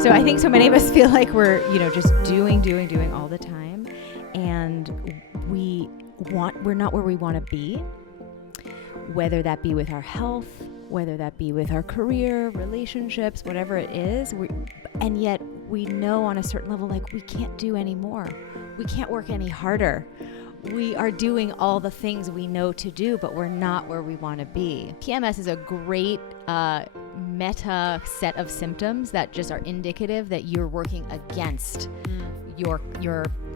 So I think so many of us feel like we're, just doing all the time, and we're not where we want to be, whether that be with our health, whether that be with our career, relationships, whatever it is. And yet we know on a certain level, like, we can't do any more. We can't work any harder. We are doing all the things we know to do, but we're not where we want to be. PMS is a great meta set of symptoms that just are indicative that you're working against your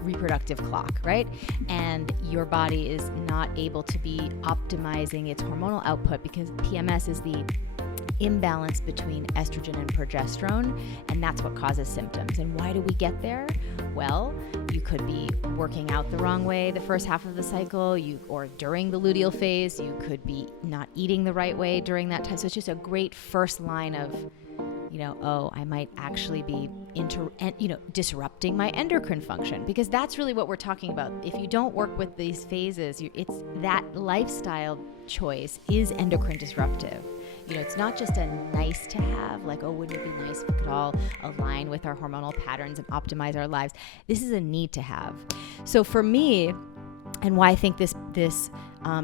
reproductive clock, right? And your body is not able to be optimizing its hormonal output, because PMS is the imbalance between estrogen and progesterone, and that's what causes symptoms. And why do we get there? Well, you could be working out the wrong way the first half of the cycle, or during the luteal phase. You could be not eating the right way during that time. So it's just a great first line of, I might actually be disrupting my endocrine function, because that's really what we're talking about. If you don't work with these phases, it's that lifestyle choice is endocrine disruptive. It's not just a nice to have, like, oh, wouldn't it be nice if we could all align with our hormonal patterns and optimize our lives. This is a need to have. So for me, and why I think this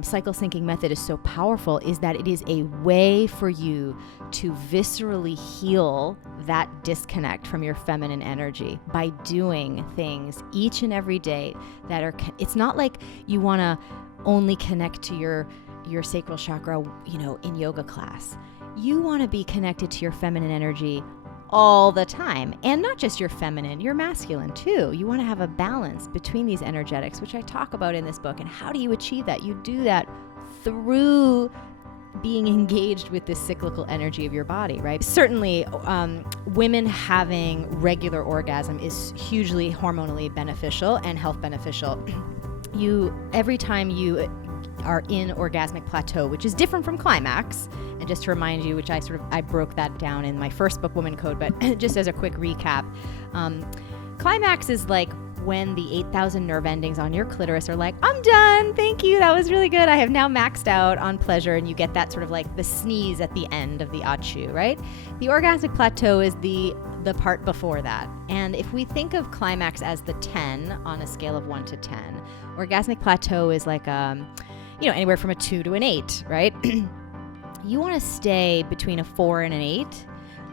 cycle syncing method is so powerful, is that it is a way for you to viscerally heal that disconnect from your feminine energy by doing things each and every day that are, it's not like you want to only connect to your sacral chakra, in yoga class. You want to be connected to your feminine energy all the time, and not just your feminine, your masculine too. You want to have a balance between these energetics, which I talk about in this book. And how do you achieve that? You do that through being engaged with this cyclical energy of your body, right? Certainly, women having regular orgasm is hugely hormonally beneficial and health beneficial. Every time you are in orgasmic plateau, which is different from climax. And just to remind you, which I broke that down in my first book, Woman Code, but just as a quick recap, climax is like when the 8,000 nerve endings on your clitoris are like, I'm done, thank you, that was really good, I have now maxed out on pleasure, and you get that sort of like the sneeze at the end of the achu, right? The orgasmic plateau is the part before that. And if we think of climax as the 10 on a scale of 1 to 10, orgasmic plateau is like anywhere from a 2 to an 8, right? You want to stay between a 4 and an 8.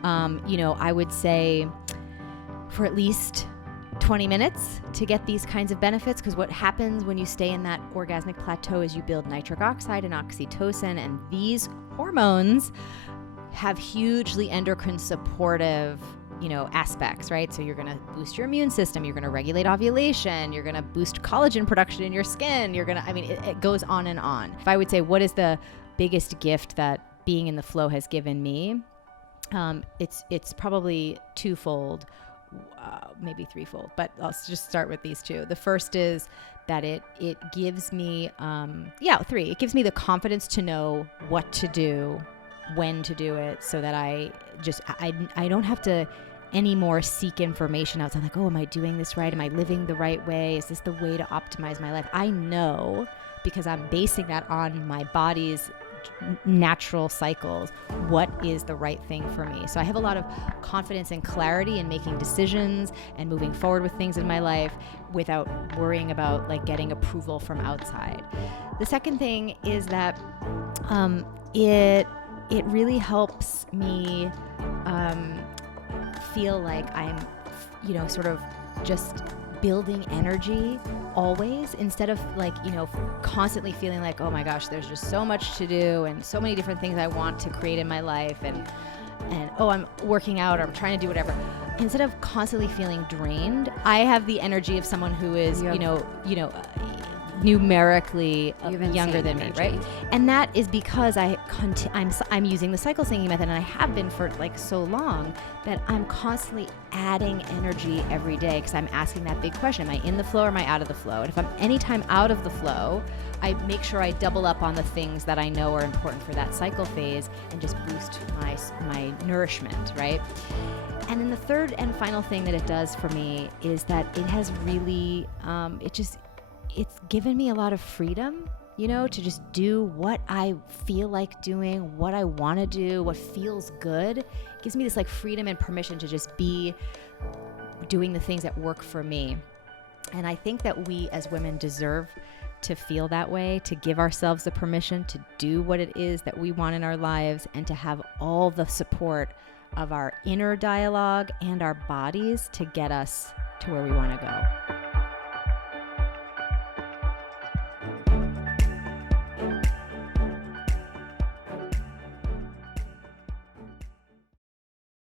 I would say for at least 20 minutes to get these kinds of benefits, because what happens when you stay in that orgasmic plateau is you build nitric oxide and oxytocin, and these hormones have hugely endocrine supportive aspects, right? So you're going to boost your immune system, you're going to regulate ovulation, you're going to boost collagen production in your skin, it goes on and on. If I would say, what is the biggest gift that being in the flow has given me? It's probably twofold, maybe threefold, but I'll just start with these two. The first is that it gives me, three. It gives me the confidence to know what to do, when to do it, so that I don't have to anymore seek information outside, like, oh, am I doing this right? Am I living the right way? Is this the way to optimize my life? I know, because I'm basing that on my body's natural cycles, what is the right thing for me. So I have a lot of confidence and clarity in making decisions and moving forward with things in my life without worrying about like getting approval from outside. The second thing is that it really helps me feel like I'm, sort of just building energy always, instead of like, constantly feeling like, oh my gosh, there's just so much to do and so many different things I want to create in my life, and oh, I'm working out or I'm trying to do whatever. Instead of constantly feeling drained, I have the energy of someone who is, numerically younger than me, right? And that is because I'm using the cycle syncing method, and I have been for like so long that I'm constantly adding energy every day, because I'm asking that big question: am I in the flow or am I out of the flow? And if I'm anytime out of the flow, I make sure I double up on the things that I know are important for that cycle phase and just boost my nourishment, right? And then the third and final thing that it does for me is that it has really, it's given me a lot of freedom to just do what I feel like doing, what I want to do, what feels good. It gives me this like freedom and permission to just be doing the things that work for me. And I think that we as women deserve to feel that way, to give ourselves the permission to do what it is that we want in our lives, and to have all the support of our inner dialogue and our bodies to get us to where we want to go.